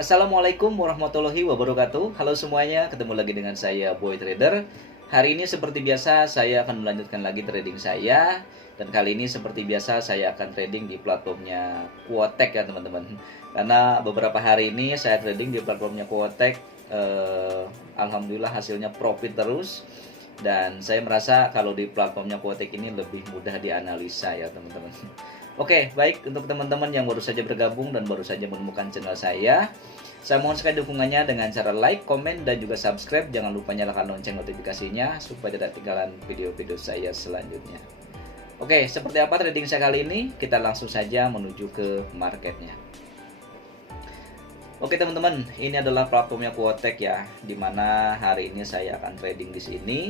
Assalamualaikum warahmatullahi wabarakatuh. Halo semuanya, ketemu lagi dengan saya Boy Trader. Hari ini seperti biasa saya akan melanjutkan lagi trading saya. Dan kali ini seperti biasa saya akan trading di platformnya Quotek ya teman-teman. Karena beberapa hari ini saya trading di platformnya Quotek, alhamdulillah hasilnya profit terus. Dan saya merasa kalau di platformnya Quotek ini lebih mudah dianalisa ya teman-teman. Oke, baik untuk teman-teman yang baru saja bergabung dan baru saja menemukan channel saya mohon sekali dukungannya dengan cara like, komen, dan juga subscribe. Jangan lupa nyalakan lonceng notifikasinya supaya tidak ketinggalan video-video saya selanjutnya. Oke, seperti apa trading saya kali ini? Kita langsung saja menuju ke marketnya. Oke teman-teman, ini adalah platformnya Quotek ya, dimana hari ini saya akan trading di sini.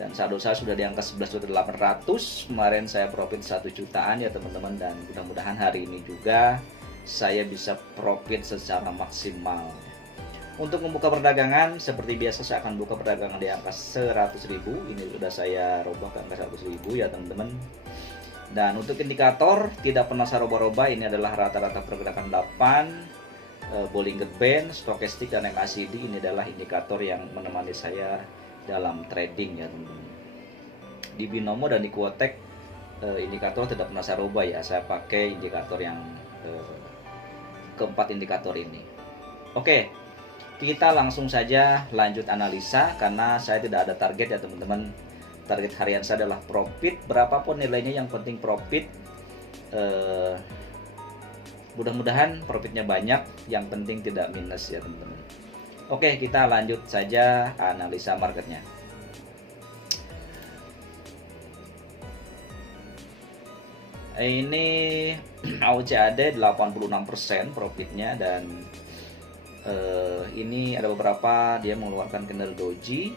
Dan saldo saya sudah di angka 11.800. Kemarin saya profit 1 jutaan ya teman-teman, dan mudah-mudahan hari ini juga saya bisa profit secara maksimal. Untuk membuka perdagangan seperti biasa saya akan buka perdagangan di angka 100.000. Ini sudah saya robah ke angka 100.000 ya teman-teman. Dan untuk indikator tidak pernah saya robah-robah, ini adalah rata-rata pergerakan 8, Bollinger Band, Stochastic, dan MACD. Ini adalah indikator yang menemani saya dalam trading ya teman-teman. Di binomo dan di Quotek indikator tidak pernah saya rubah ya, saya pakai indikator yang keempat indikator ini. Oke, kita langsung saja lanjut analisa karena saya tidak ada target ya teman-teman. Target harian saya adalah profit berapapun nilainya, yang penting profit. Mudah-mudahan profitnya banyak, yang penting tidak minus ya teman-teman. Oke, kita lanjut saja analisa marketnya. Ini AUCAD 86% profitnya, dan ini ada beberapa dia mengeluarkan candle doji.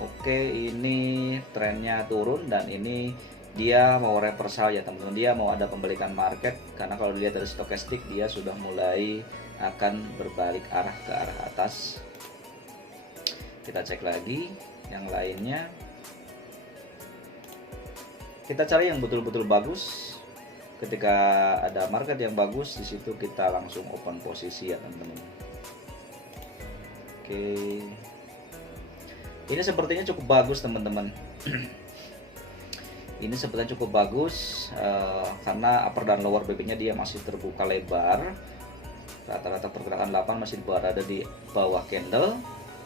Oke, ini trennya turun dan ini dia mau reversal ya teman-teman, dia mau ada pembalikan market karena kalau dilihat dari stokastik dia sudah mulai akan berbalik arah ke arah atas. Kita cek lagi yang lainnya, kita cari yang betul-betul bagus. Ketika ada market yang bagus di situ kita langsung open posisi ya teman-teman. Oke, ini sepertinya cukup bagus teman-teman. Ini sepertinya cukup bagus karena upper dan lower BB-nya dia masih terbuka lebar. Rata-rata pergerakan 8 masih berada di bawah candle.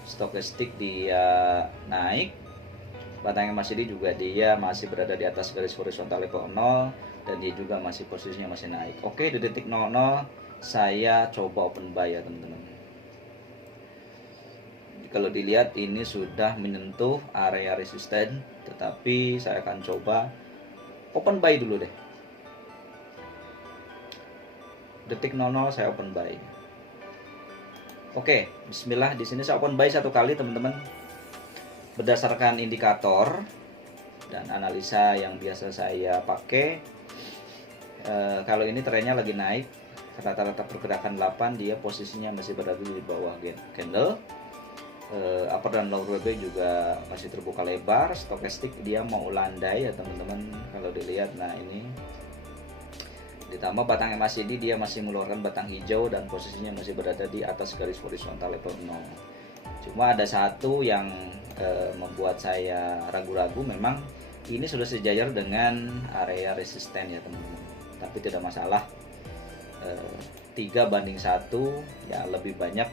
Stochastic dia naik. Batang MACD juga dia masih berada di atas garis horizontal level 0, dan dia juga masih posisinya masih naik. Oke, di detik 00 saya coba open buy ya teman-teman. Kalau dilihat ini sudah menyentuh area resisten, tetapi saya akan coba open buy dulu deh. Detik 00 saya open buy. Oke, bismillah, di sini saya open buy satu kali teman-teman. Berdasarkan indikator dan analisa yang biasa saya pakai, kalau ini trennya lagi naik, rata-rata pergerakan 8 dia posisinya masih berada di bawah candle. Upper dan lower BB juga masih terbuka lebar. Stochastic dia mau landai ya teman-teman kalau dilihat. Nah ini ditambah batang MACD dia masih mengeluarkan batang hijau dan posisinya masih berada di atas garis horizontal level 0. Cuma ada satu yang membuat saya ragu-ragu, memang ini sudah sejajar dengan area resisten ya teman-teman, tapi tidak masalah. 3-1 ya, lebih banyak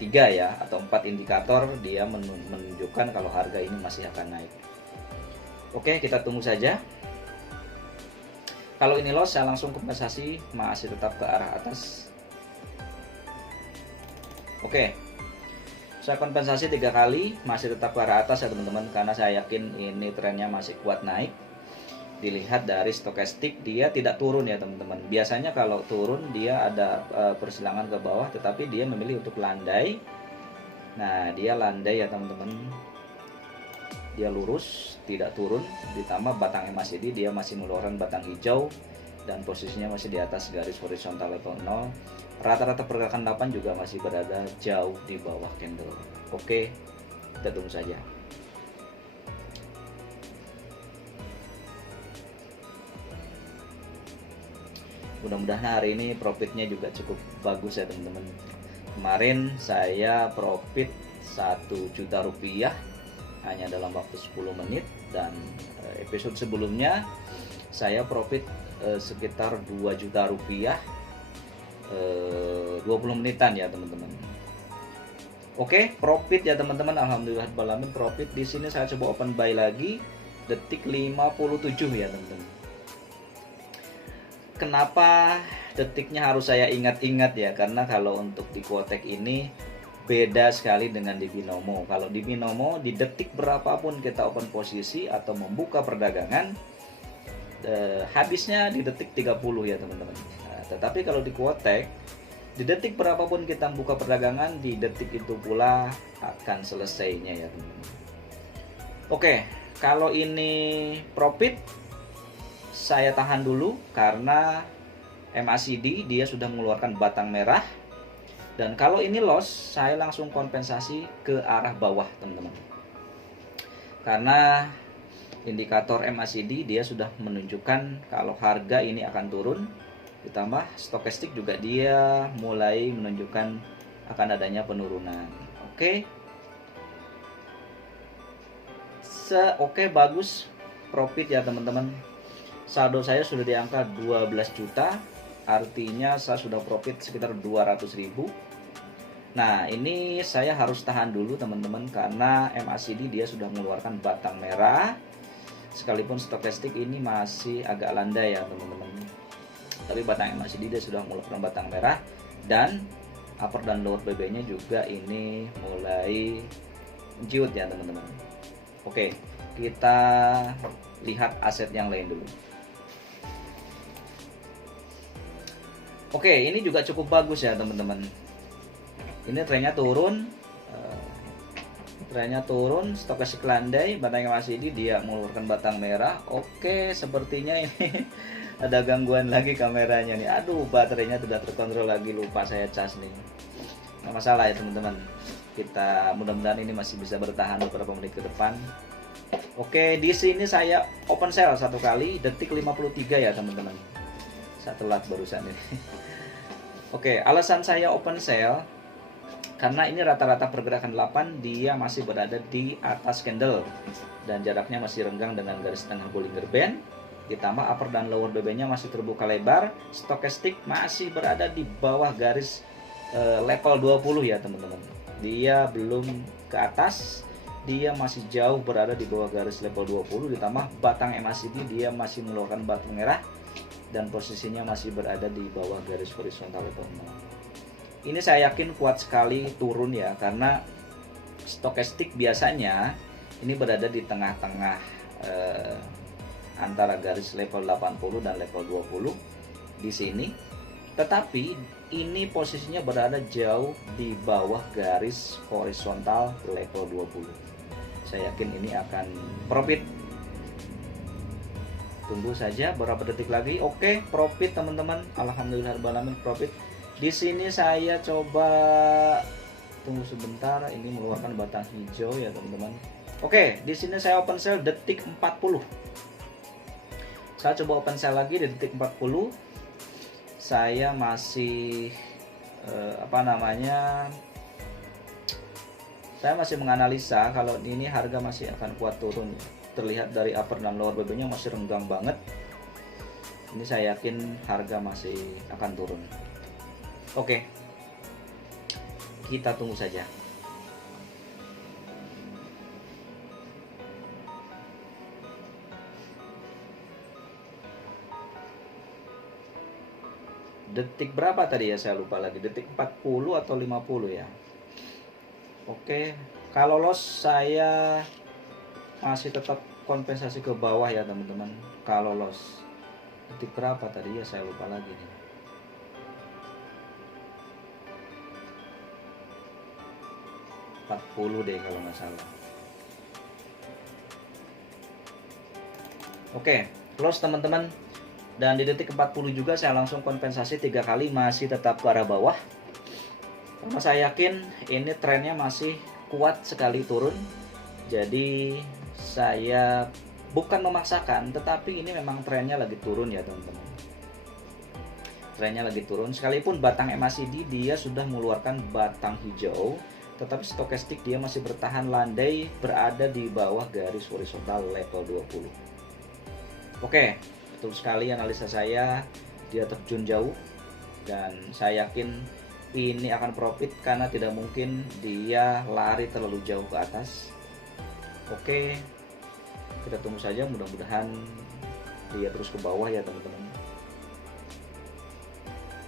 3 ya atau 4 indikator dia menunjukkan kalau harga ini masih akan naik. Oke, kita tunggu saja. Kalau ini loss saya langsung kompensasi, masih tetap ke arah atas. Oke, saya kompensasi 3 kali, masih tetap ke arah atas ya teman-teman, karena saya yakin ini trennya masih kuat naik. Dilihat dari stokastik dia tidak turun ya teman-teman. Biasanya kalau turun dia ada persilangan ke bawah, tetapi dia memilih untuk landai. Nah dia landai ya teman-teman, dia lurus tidak turun. Ditambah batang MACD dia masih mengeluarkan batang hijau dan posisinya masih di atas garis horizontal level 0. Rata-rata pergerakan 8 juga masih berada jauh di bawah candle. Oke, kita tunggu saja. Mudah-mudahan hari ini profitnya juga cukup bagus ya teman-teman. Kemarin saya profit 1 juta rupiah hanya dalam waktu 10 menit, dan episode sebelumnya saya profit sekitar 2 juta rupiah 20 menitan ya teman-teman. Oke, profit ya teman-teman. Alhamdulillah balamin profit. Di sini saya coba open buy lagi detik 57 ya teman-teman. Kenapa detiknya harus saya ingat-ingat ya? Karena kalau untuk di Quotek ini beda sekali dengan di Binomo. Kalau di Binomo di detik berapapun kita open posisi atau membuka perdagangan, habisnya di detik 30 ya teman-teman. Nah, tetapi kalau di Quotek di detik berapapun kita membuka perdagangan, di detik itu pula akan selesainya ya teman-teman. Oke, kalau ini profit saya tahan dulu karena MACD dia sudah mengeluarkan batang merah. Dan kalau ini loss, saya langsung kompensasi ke arah bawah teman-teman. Karena indikator MACD dia sudah menunjukkan kalau harga ini akan turun. Ditambah stokastik juga dia mulai menunjukkan akan adanya penurunan. Oke. Oke, bagus profit ya teman-teman. Saldo saya sudah di angka 12 juta. Artinya saya sudah profit sekitar 200.000. Nah, ini saya harus tahan dulu teman-teman karena MACD dia sudah mengeluarkan batang merah. Sekalipun stokastik ini masih agak landai ya teman-teman. Tapi batang MACD dia sudah mengeluarkan batang merah, dan upper dan lower BB-nya juga ini mulai menciut ya teman-teman. Oke, kita lihat aset yang lain dulu. Oke, ini juga cukup bagus ya teman-teman. Ini trennya turun, stokastik landai, batang MACD dia mengeluarkan batang merah. Oke, sepertinya ini ada gangguan lagi kameranya nih. Aduh, baterainya tidak terkontrol lagi, lupa saya cas nih. Nggak masalah ya teman-teman. Kita mudah-mudahan ini masih bisa bertahan beberapa menit ke depan. Oke, di sini saya open sell satu kali detik 53 ya teman-teman. Saya telat barusan ini. Oke, alasan saya open sell karena ini rata-rata pergerakan 8 dia masih berada di atas candle dan jaraknya masih renggang dengan garis tengah Bollinger Band. Ditambah upper dan lower BB-nya masih terbuka lebar, stokastik masih berada di bawah garis level 20 ya teman-teman. Dia belum ke atas, dia masih jauh berada di bawah garis level 20. Ditambah batang MACD dia masih mengeluarkan batang merah dan posisinya masih berada di bawah garis horizontal level 6. Ini saya yakin kuat sekali turun ya, karena stokastik biasanya ini berada di tengah-tengah antara garis level 80 dan level 20 di sini. Tetapi ini posisinya berada jauh di bawah garis horizontal level 20. Saya yakin ini akan profit. Tunggu saja beberapa detik lagi. Oke, profit teman-teman. Alhamdulillah profit. Di sini saya coba tunggu sebentar, ini mengeluarkan batang hijau ya teman-teman. Oke, di sini saya open sell detik 40. Saya coba open sell lagi di detik 40. Saya masih saya masih menganalisa kalau ini harga masih akan kuat turun. Terlihat dari upper dan lower BB-nya masih renggang banget. Ini saya yakin harga masih akan turun. Oke, kita tunggu saja. Detik berapa tadi ya, saya lupa lagi. Detik 40 atau 50 ya. Oke, kalau loss saya masih tetap kompensasi ke bawah ya teman-teman. Kalau loss detik berapa tadi ya, saya lupa lagi nih. deh kalau nggak salah. Oke, loss teman-teman. Dan di detik 40 juga saya langsung kompensasi 3 kali, masih tetap ke arah bawah. Karena saya yakin ini trennya masih kuat sekali turun. Jadi saya bukan memaksakan, tetapi ini memang trennya lagi turun ya teman-teman. trennya lagi turun. Sekalipun batang MACD dia sudah mengeluarkan batang hijau, tetapi stokastik dia masih bertahan landai berada di bawah garis horizontal level 20. Oke, betul sekali analisa saya, dia terjun jauh dan saya yakin ini akan profit karena tidak mungkin dia lari terlalu jauh ke atas. Oke, kita tunggu saja, mudah-mudahan dia terus ke bawah ya teman-teman.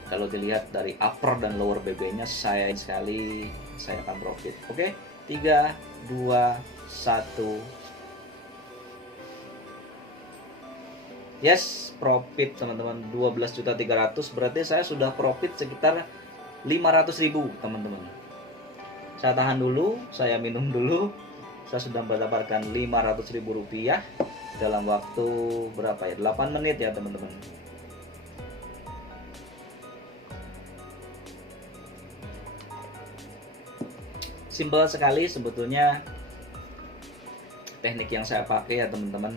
Kalau dilihat dari upper dan lower BB-nya, saya sekali saya akan profit. Oke, 3, 2, 1. Yes, profit teman-teman, 12.300.000, berarti saya sudah profit sekitar 500.000 teman-teman. Saya tahan dulu, saya minum dulu. Saya sudah mendapatkan 500.000 rupiah dalam waktu berapa ya? 8 menit ya teman-teman. Simpel sekali sebetulnya teknik yang saya pakai ya teman-teman.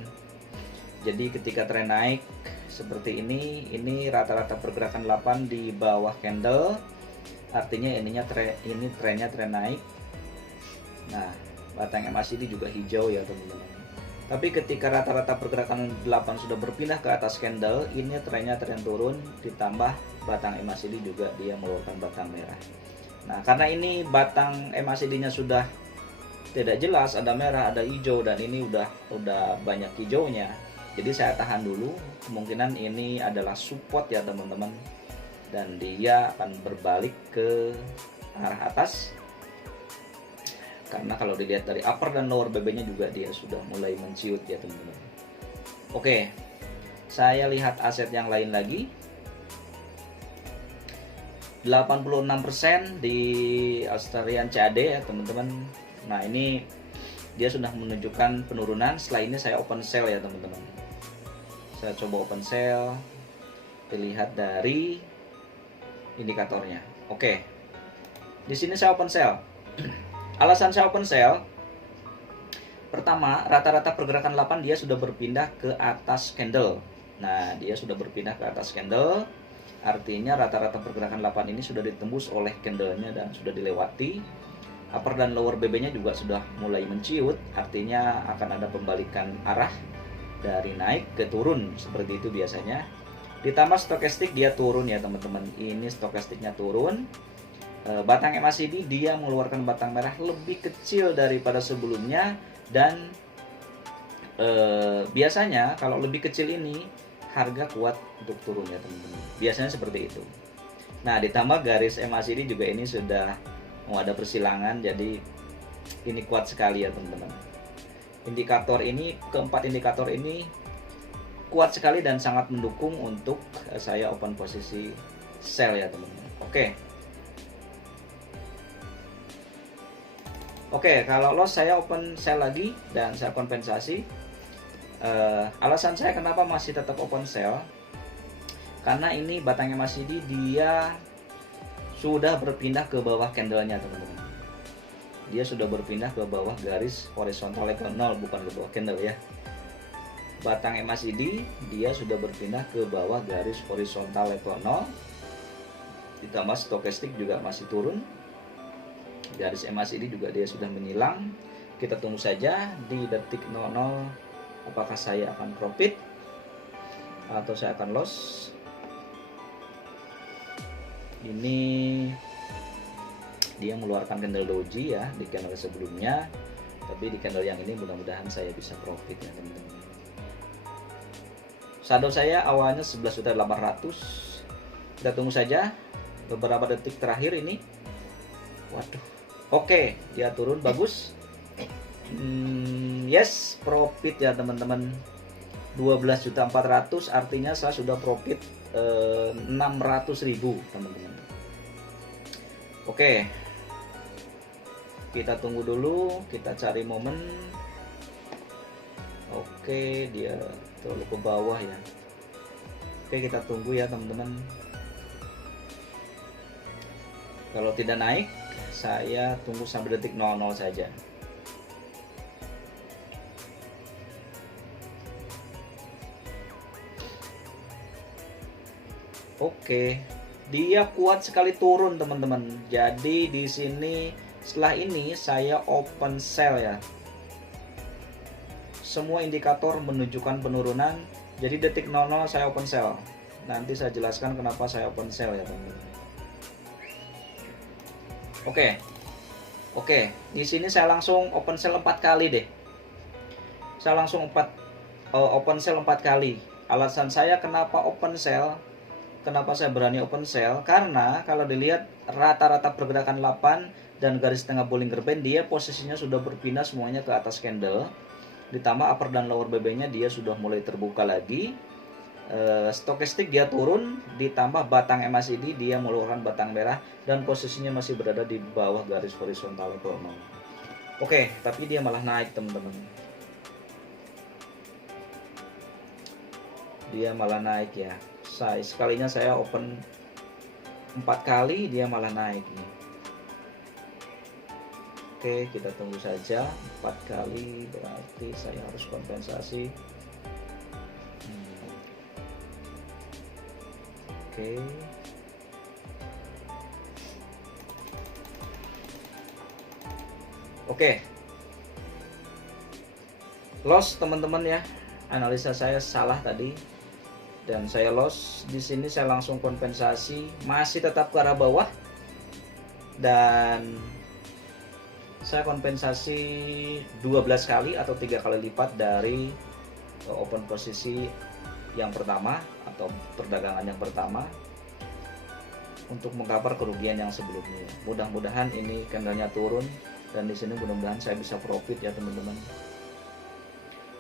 Jadi ketika tren naik seperti ini rata-rata pergerakan 8 di bawah candle, artinya ini trennya tren naik. Nah, batang MACD juga hijau ya teman-teman. Tapi ketika rata-rata pergerakan 8 sudah berpindah ke atas candle, ini trennya tren turun, ditambah batang MACD juga dia mengeluarkan batang merah. Nah, karena ini batang MACD-nya sudah tidak jelas, ada merah, ada hijau, dan ini udah banyak hijaunya. Jadi saya tahan dulu, kemungkinan ini adalah support ya teman-teman. Dan dia akan berbalik ke arah atas. Karena kalau dilihat dari upper dan lower BB-nya juga dia sudah mulai menciut ya teman-teman. Oke, saya lihat aset yang lain lagi. 86% di Australian CAD ya teman-teman. Nah, ini dia sudah menunjukkan penurunan. Setelah ini saya open sell ya teman-teman. Saya coba open sell, dilihat dari indikatornya. Oke, di sini saya open sell. Alasan saya open sell, pertama, rata-rata pergerakan 8 dia sudah berpindah ke atas candle. Nah, dia sudah berpindah ke atas candle, artinya rata-rata pergerakan 8 ini sudah ditembus oleh candlenya dan sudah dilewati. Upper dan lower BB-nya juga sudah mulai menciut, artinya akan ada pembalikan arah dari naik ke turun, seperti itu biasanya. Ditambah stokastik dia turun ya teman-teman. Ini stokastiknya turun. Batang MACD dia mengeluarkan batang merah lebih kecil daripada sebelumnya, dan biasanya kalau lebih kecil ini harga kuat untuk turun ya teman-teman. Biasanya seperti itu. Nah, ditambah garis MACD juga ini sudah mau ada persilangan, jadi ini kuat sekali ya teman-teman. Indikator ini, keempat indikator ini kuat sekali dan sangat mendukung untuk saya open posisi sell ya teman-teman. Oke, kalau loss saya open sell lagi dan saya kompensasi. Alasan saya kenapa masih tetap open sell, karena ini batang MACD dia sudah berpindah ke bawah candlenya teman-teman. Dia sudah berpindah ke bawah garis horizontal level 0, bukan ke bawah candle ya. Batang MACD dia sudah berpindah ke bawah garis horizontal level 0. Ditambah stokastik juga masih turun. Garis MACD juga dia sudah menyilang. Kita tunggu saja di detik 00 apakah saya akan profit atau saya akan loss. Ini dia mengeluarkan candle doji ya di candle sebelumnya, tapi di candle yang ini mudah-mudahan saya bisa profit ya teman-teman. Shadow saya awalnya 11.800. Kita tunggu saja beberapa detik terakhir ini. Waduh, oke, dia turun bagus. Yes, profit ya teman-teman. 12.400.000, artinya saya sudah profit 600.000 teman-teman. Oke, kita tunggu dulu, kita cari momen. Oke, dia terlalu ke bawah ya. Oke, kita tunggu ya teman-teman. Kalau tidak naik, saya tunggu sampai detik 00 saja. Oke, dia kuat sekali turun teman-teman. Jadi di sini setelah ini saya open sell ya. Semua indikator menunjukkan penurunan. Jadi detik 00 saya open sell. Nanti saya jelaskan kenapa saya open sell ya teman-teman. Oke, di sini saya langsung open sell 4 kali deh. Saya langsung open sell 4 kali. Alasan saya kenapa open sell, kenapa saya berani open sell, karena kalau dilihat rata-rata pergerakan 8 dan garis tengah Bollinger Band, dia posisinya sudah berpindah semuanya ke atas candle. Ditambah upper dan lower BB nya dia sudah mulai terbuka lagi. Stokastik dia turun, ditambah batang MACD dia mengeluarkan batang merah dan posisinya masih berada di bawah garis horizontal normal. Oke, tapi dia malah naik teman-teman. Dia malah naik ya. Sekalinya saya open 4 kali dia malah naik nih. Oke, kita tunggu saja. 4 kali berarti saya harus kompensasi. Oke. Loss teman-teman ya. Analisa saya salah tadi dan saya loss. Di sini saya langsung kompensasi, masih tetap ke arah bawah dan saya kompensasi 12 kali atau 3 kali lipat dari open posisi yang pertama atau perdagangan yang pertama untuk mengcover kerugian yang sebelumnya. Mudah-mudahan ini candlenya turun dan di sini mudah-mudahan saya bisa profit ya teman-teman.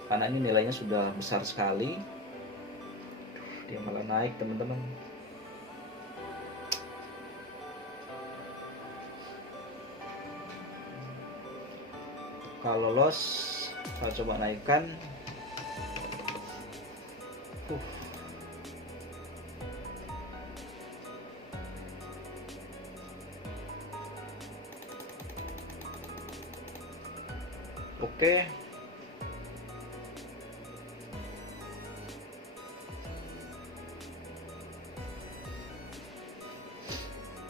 Karena ini nilainya sudah besar sekali. Dia malah naik teman-teman. Kalau loss saya coba naikkan. Oke.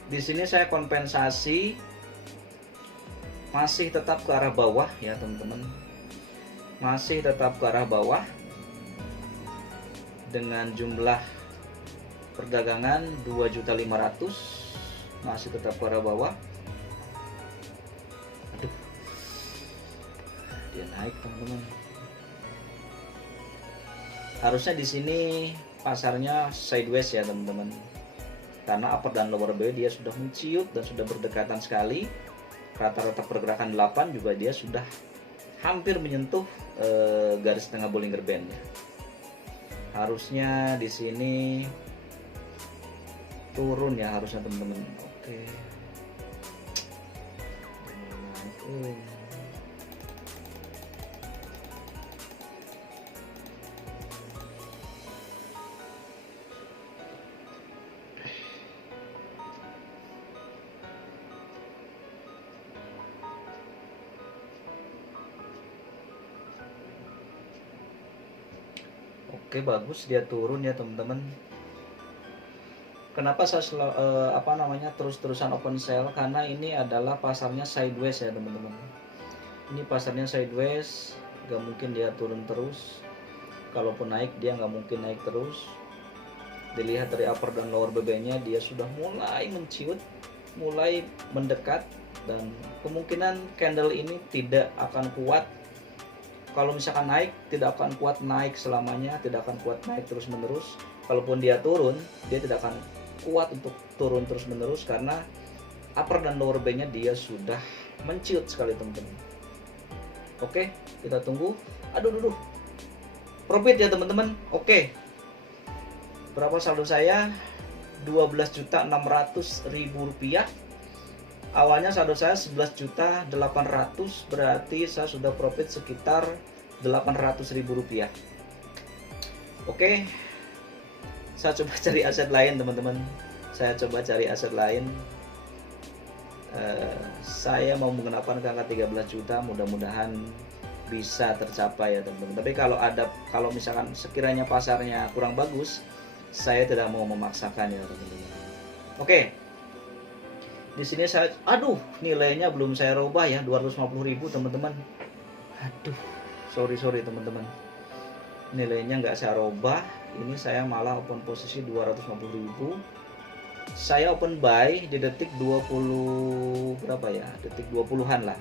Di sini saya kompensasi masih tetap ke arah bawah ya teman-teman. Masih tetap ke arah bawah dengan jumlah perdagangan 2.500.000, masih tetap ke arah bawah. Aduh, dia naik teman-teman. Harusnya di sini pasarnya sideways ya teman-teman, karena upper dan lower B dia sudah menciut dan sudah berdekatan sekali. Rata-rata pergerakan 8 juga dia sudah hampir menyentuh garis tengah Bollinger Band ya. Harusnya di sini turun ya harusnya teman-teman. Oke. Oke, bagus dia turun ya teman-teman. Kenapa saya terus-terusan open sell? Karena ini adalah pasarnya sideways ya teman-teman. Ini pasarnya sideways, gak mungkin dia turun terus. Kalaupun naik dia nggak mungkin naik terus. Dilihat dari upper dan lower BB nya dia sudah mulai menciut, mulai mendekat, dan kemungkinan candle ini tidak akan kuat. Kalau misalkan naik, tidak akan kuat naik selamanya, tidak akan kuat naik terus menerus. Kalaupun dia turun, dia tidak akan kuat untuk turun terus menerus karena upper dan lower B nya dia sudah menciut sekali teman-teman. Oke, kita tunggu. Aduh. Profit ya teman-teman. Oke. Berapa saldo saya? 12.600.000 rupiah. Awalnya saldo saya 11.800.000, berarti saya sudah profit sekitar 800.000 rupiah. Oke, saya coba cari aset lain teman-teman. Saya coba cari aset lain. Saya mau menggunakan angka 13 juta, mudah-mudahan bisa tercapai ya teman-teman. Tapi kalau misalkan sekiranya pasarnya kurang bagus, saya tidak mau memaksakan ya teman-teman. Oke. Di sini saya, aduh, nilainya belum saya rubah ya, 250.000 teman-teman. Aduh, sorry teman-teman. Nilainya nggak saya rubah. Ini saya malah open posisi 250.000. Saya open buy di detik 20 berapa ya? Detik 20-an lah.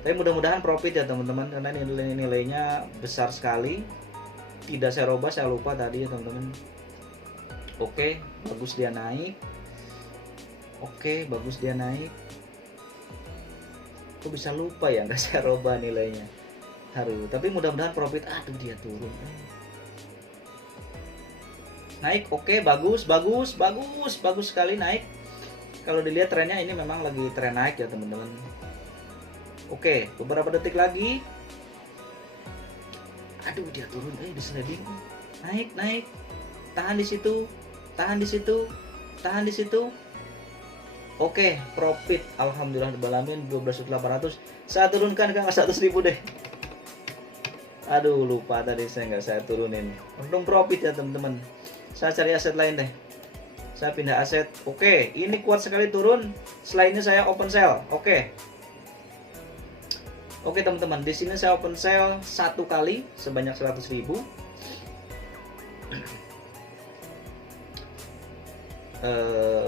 Tapi mudah-mudahan profit ya teman-teman, karena nilainya besar sekali. Tidak saya rubah, saya lupa tadi ya teman-teman. Oke, bagus dia naik. Oke, bagus dia naik. Kok bisa lupa ya, nggak saya rubah nilainya. Haru, tapi mudah-mudahan profit. Aduh, dia turun. Naik, oke, bagus sekali naik. Kalau dilihat trennya ini memang lagi tren naik ya teman-teman. Oke, beberapa detik lagi. Aduh, dia turun, di sliding. Naik. Tahan di situ. Oke, profit. Alhamdulillah balamin 12.800. Saya turunkan ke 100.000 deh. Aduh, lupa tadi saya nggak saya turunin. Untung profit ya teman-teman. Saya cari aset lain deh. Saya pindah aset. Oke, ini kuat sekali turun. Setelah ini saya open sell. Oke teman-teman, di sini saya open sell 1 kali sebanyak 100.000.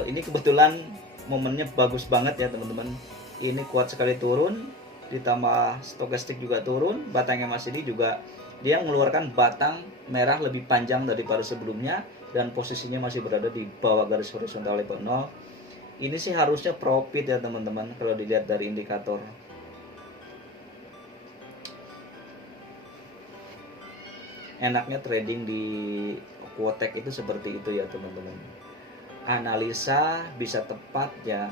Ini kebetulan momennya bagus banget ya teman-teman. Ini kuat sekali turun, ditambah stokastik juga turun. Batangnya masih ini juga dia mengeluarkan batang merah lebih panjang daripada sebelumnya, dan posisinya masih berada di bawah garis horizontal level 0. Ini sih harusnya profit ya teman-teman kalau dilihat dari indikator. Enaknya trading di Quotek itu seperti itu ya teman-teman. Analisa bisa tepat ya.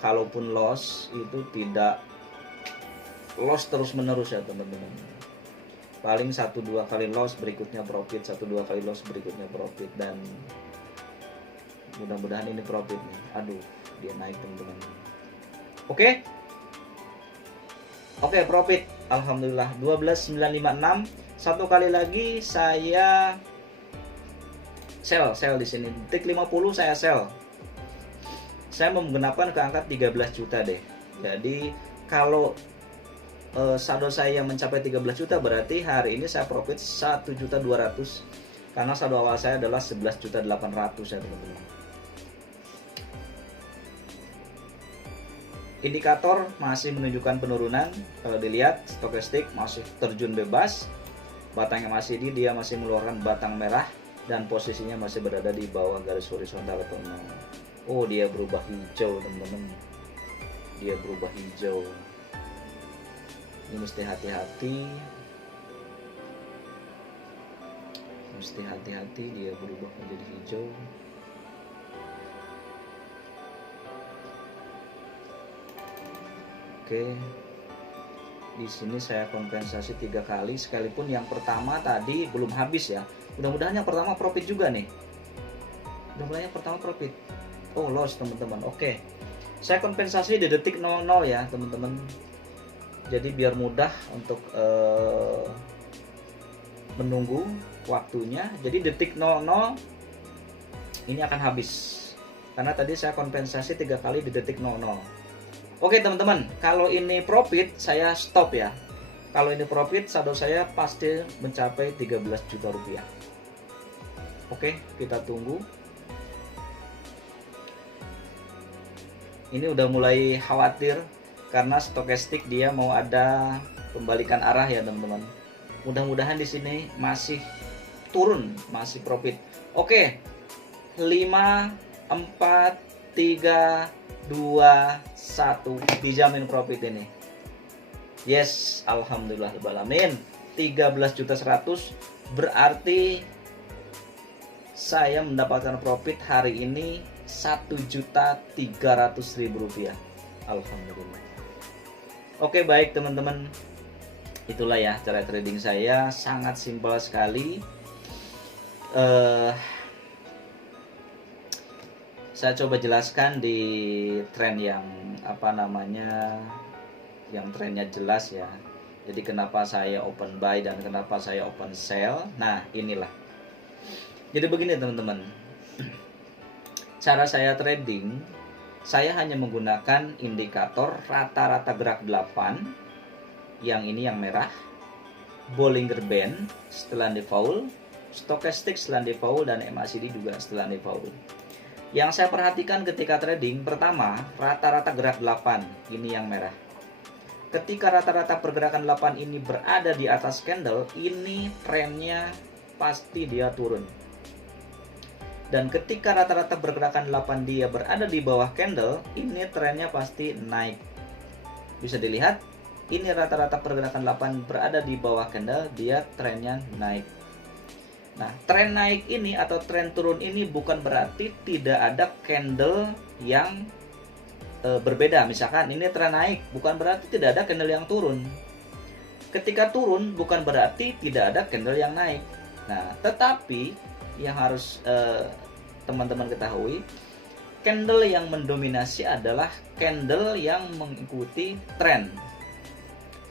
Kalaupun loss itu tidak loss terus menerus ya teman-teman. Paling 1-2 kali loss berikutnya profit, 1-2 kali loss berikutnya profit, dan mudah-mudahan ini profit nih. Aduh, dia naik teman-teman. Oke, profit. Alhamdulillah 12.956. Satu kali lagi saya sell di sini. Detik 50 saya sell. Saya menggunakan ke angka 13 juta deh. Jadi kalau saldo saya mencapai 13 juta, berarti hari ini saya profit 1.200.000, karena saldo awal saya adalah 11.800.000 ya teman-teman. Indikator masih menunjukkan penurunan. Kalau dilihat stokastik masih terjun bebas. Batangnya masih dia masih mengeluarkan batang merah, dan posisinya masih berada di bawah garis horizontal level 0. Oh, dia berubah hijau teman-teman. Dia berubah hijau. Ini mesti hati-hati. Dia berubah menjadi hijau. Oke. Di sini saya kompensasi 3 kali, sekalipun yang pertama tadi belum habis ya. Mudah-mudahan yang pertama profit juga nih. Mudah-mudahan yang pertama profit. Oh, loss teman-teman. Oke. Saya kompensasi di detik 00 ya teman-teman. Jadi biar mudah untuk menunggu waktunya. Jadi detik 00 ini akan habis, karena tadi saya kompensasi 3 kali di detik 00. Oke teman-teman, kalau ini profit saya stop ya. Kalau ini profit, saldo saya pasti mencapai 13 juta rupiah. Oke, kita tunggu. Ini udah mulai khawatir karena stokastik dia mau ada pembalikan arah ya teman-teman. Mudah-mudahan di sini masih turun, masih profit. Oke, 5, 4, 3, 2, 1, dijamin profit ini. Yes, alhamdulillah balamin. 13.100.000 berarti saya mendapatkan profit hari ini 1.300.000 rupiah. Alhamdulillah. Oke, baik teman-teman. Itulah ya cara trading saya, sangat simpel sekali. Saya coba jelaskan di tren yang yang trennya jelas ya. Jadi kenapa saya open buy dan kenapa saya open sell. Nah, inilah. Jadi begini teman-teman, cara saya trading, saya hanya menggunakan indikator rata-rata gerak 8, yang ini yang merah, Bollinger Band setelah default, Stochastic setelah default, dan MACD juga setelah default. Yang saya perhatikan ketika trading, pertama, rata-rata gerak 8, ini yang merah. Ketika rata-rata pergerakan 8 ini berada di atas candle, ini trennya pasti dia turun. Dan ketika rata-rata pergerakan 8 dia berada di bawah candle, ini trennya pasti naik. Bisa dilihat, ini rata-rata pergerakan 8 berada di bawah candle, dia trennya naik. Nah, tren naik ini atau tren turun ini bukan berarti tidak ada candle yang berbeda. Misalkan ini tren naik, bukan berarti tidak ada candle yang turun. Ketika turun, bukan berarti tidak ada candle yang naik. Nah, tetapi yang harus teman-teman ketahui, candle yang mendominasi adalah candle yang mengikuti tren.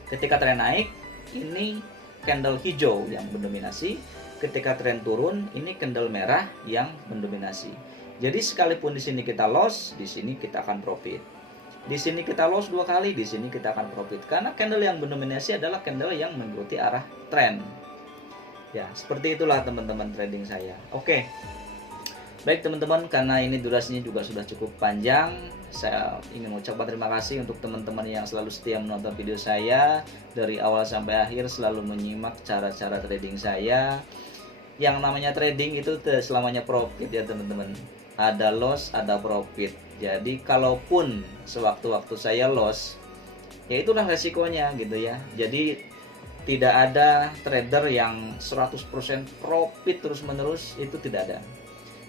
Ketika tren naik, ini candle hijau yang mendominasi. Ketika tren turun, ini candle merah yang mendominasi. Jadi sekalipun di sini kita loss, di sini kita akan profit. Di sini kita loss 2 kali, di sini kita akan profit. Karena candle yang mendominasi adalah candle yang mengikuti arah tren. Ya, seperti itulah teman-teman trading saya. Oke. Baik teman-teman, karena ini durasinya juga sudah cukup panjang, saya ingin mengucapkan terima kasih untuk teman-teman yang selalu setia menonton video saya dari awal sampai akhir, selalu menyimak cara-cara trading saya. Yang namanya trading itu selamanya profit ya teman-teman. Ada loss, ada profit. Jadi kalaupun sewaktu-waktu saya loss, ya itulah resikonya gitu ya. Jadi tidak ada trader yang 100% profit terus-menerus, itu tidak ada.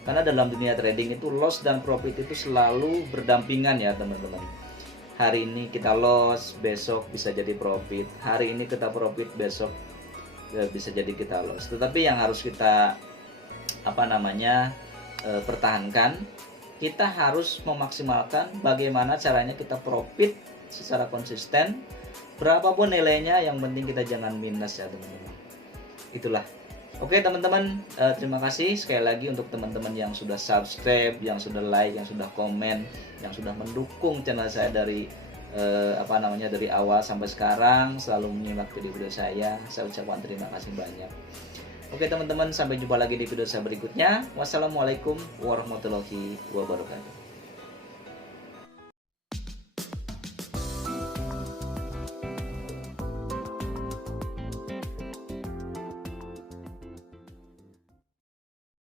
Karena dalam dunia trading itu loss dan profit itu selalu berdampingan ya teman-teman. Hari ini kita loss, besok bisa jadi profit. Hari ini kita profit, besok bisa jadi kita loss. Tetapi yang harus kita pertahankan, kita harus memaksimalkan bagaimana caranya kita profit secara konsisten. Berapapun nilainya, yang penting kita jangan minus ya teman-teman. Itulah. Oke teman-teman, terima kasih sekali lagi untuk teman-teman yang sudah subscribe, yang sudah like, yang sudah komen, yang sudah mendukung channel saya dari dari awal sampai sekarang, selalu menyimak video-video saya. Saya ucapkan terima kasih banyak. Oke teman-teman, sampai jumpa lagi di video saya berikutnya. Wassalamualaikum warahmatullahi wabarakatuh.